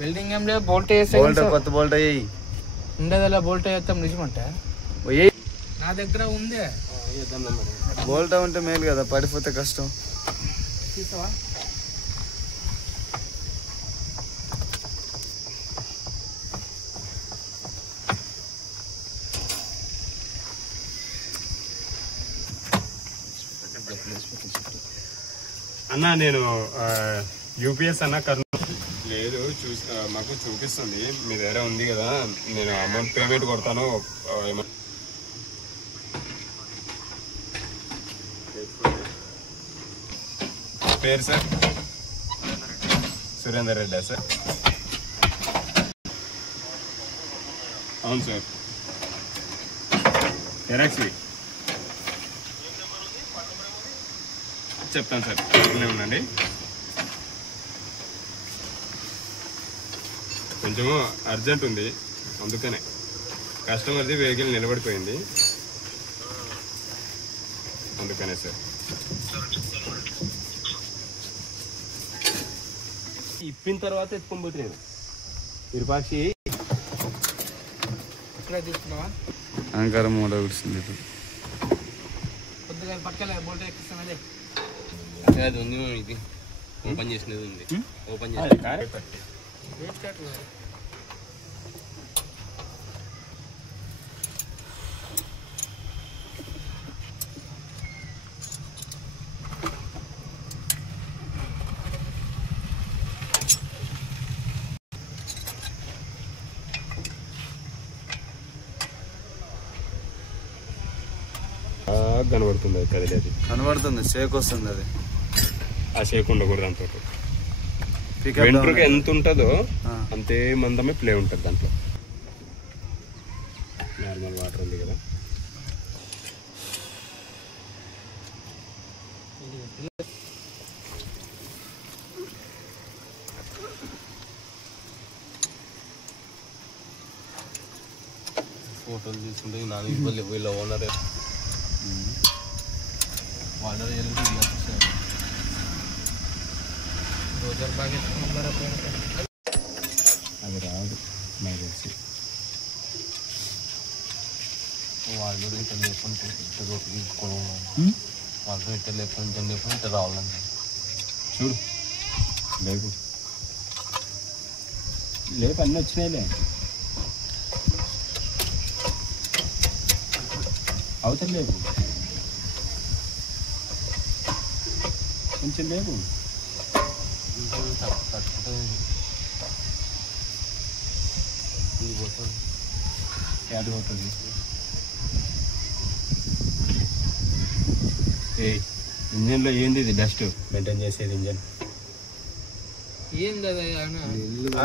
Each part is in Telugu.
వెల్డింగ్ ఏం లేదు, బోల్ట్ కొత్త బోల్ట్ అయ్యి ఉండేదలా బోల్ట్ వేస్తాం నిజమంటే నా దగ్గర ఉంది. బోల్ట్ ఉంటే మేలు కదా, పడిపోతే కష్టం. తీసావా? అన్న నేను యూపీఎస్ అన్న కర్నూలు లేదు మాకు చూపిస్తుంది మీ దగ్గర ఉంది కదా, నేను అమౌంట్ పేమెంట్ కొడతాను. పేరు సార్ సురేందర్ రెడ్డి సార్. అవును సార్. ఎరాక్స్వి చెప్తాను సార్, ఉండండి. కొంచెం అర్జెంట్ ఉంది, అందుకనే కస్టమర్ది వెహికల్ నిలబడిపోయింది, అందుకనే సార్. ఇప్పిన తర్వాత ఎత్తుకొని పోతే విరూపాక్షి అహంకారం మూడ విడిచింది. కొద్దిగా పట్టుకెళ్ళ బోల్ట్ ఎక్కిస్తామదే. అది ఉంది, ఇది ఓపెన్ చేసినది ఉంది, ఓపెన్ చేసి కనబడుతుంది. అది కదిలేదు కనబడుతుంది, షేక్ వస్తుంది. అది ఆ షేక్ ఉండకూడదు. దాంతో వెంట్రుక ఎంత ఉంటుందో అంతే మందమే ప్లే ఉంటుంది దాంట్లో. నార్మల్ వాటర్ ఉంది కదా, ఫోటోలు తీసుకుంటే నాకు ఇబ్బంది. వీళ్ళ ఓనర్ వాటర్ రోజులు బాగా అది రాదు నాకు తెలిసి. వాళ్ళు ఇట్లా లేకుంటే వాళ్ళు ఇట్లా లేకుంటే ఇట్లా రావాలండి. చూడు లేపు అన్నీ వచ్చినాయిలే. అవతల లేపు, కొంచెం లేపు. అది పోతుంది. ఇంజన్లో ఏంది ఇది డస్ట్ మెయింటైన్ చేసేది? ఇంజన్ ఏం కదా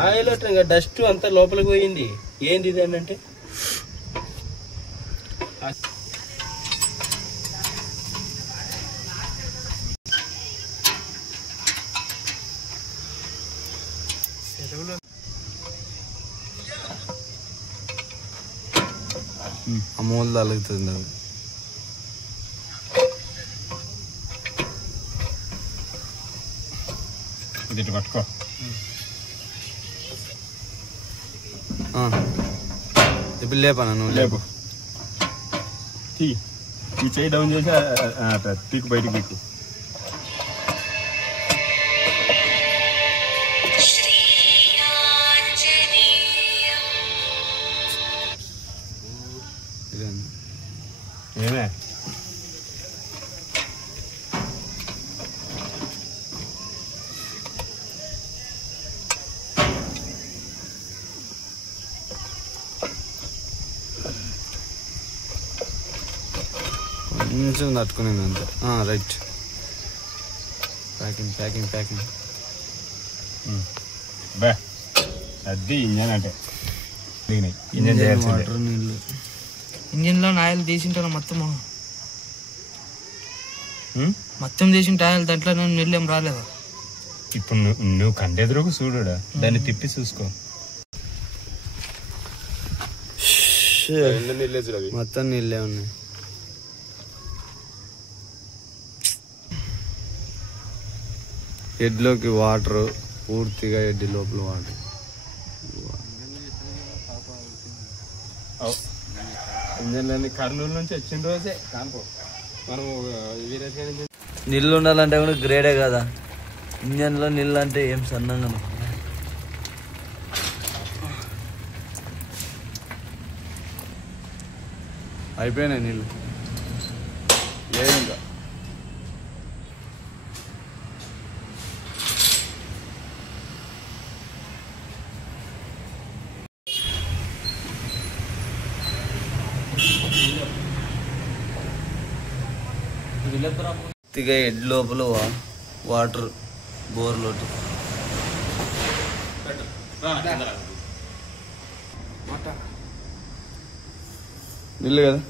ఆయిల్ డస్ట్ అంతా లోపలికి పోయింది. ఏంది ఇది అని అంటే అమూల్ తలుగుతుంది. అది ఇది పట్టుకో. ఇప్పుడు లేపనా నువ్వు? లేపు, ఈ చేయి డౌన్ చేసి పీకు బయటికి పీకు. ఏమే కొంచెం తట్టుకునేది అంతే. Right, packing packing packing. బా అది ఇంజన్ అంటే ఇంజన్ వాటర్ నీళ్ళు. ఇంజన్లో ఆయిల్ తీసింటాను మొత్తం తీసింటే ఆయిల్ దాంట్లో నీళ్ళు ఏం రాలేదా? ఇప్పుడు నువ్వు కండెదురుకు చూడు, దాన్ని తిప్పి చూసుకో. మొత్తం నీళ్ళే ఉన్నాయి. హెడ్లోకి వాటర్ పూర్తిగా, హెడ్ లోపల వాటర్. ఇంజన్లన్నీ కర్నూలు నుంచి వచ్చిన రోజే కానుకో మనం వీరేజ్ గారి నీళ్ళు ఉండాలంటే కూడా గ్రేడే కదా. ఇంజన్లో నీళ్ళు అంటే ఏం సన్నంగా అయిపోయినాయి నీళ్ళు. ఏం ఇంకా పూర్తిగా హెడ్ లోపల వాటర్ బోర్ లోటు నీళ్ళు కదా.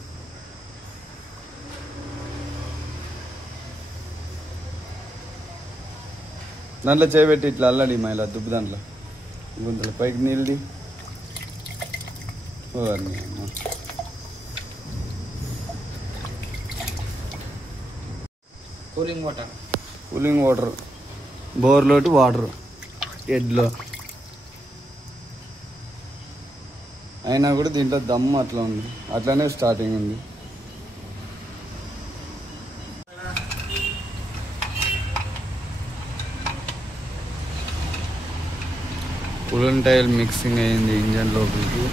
దాంట్లో చేయబెట్టి ఇట్లా అల్లాడి మా ఇలా దుబ్బు దాంట్లో గుంతలు పైకి నీళ్ళది. కూలింగ్ వాటర్ బోర్లోటి వాటర్ హెడ్లో అయినా కూడా దీంట్లో దమ్ము అట్లా ఉంది. అట్లానే స్టార్టింగ్ ఉంది. పులన్ టైల్ మిక్సింగ్ అయింది ఇంజన్ లోపలికి.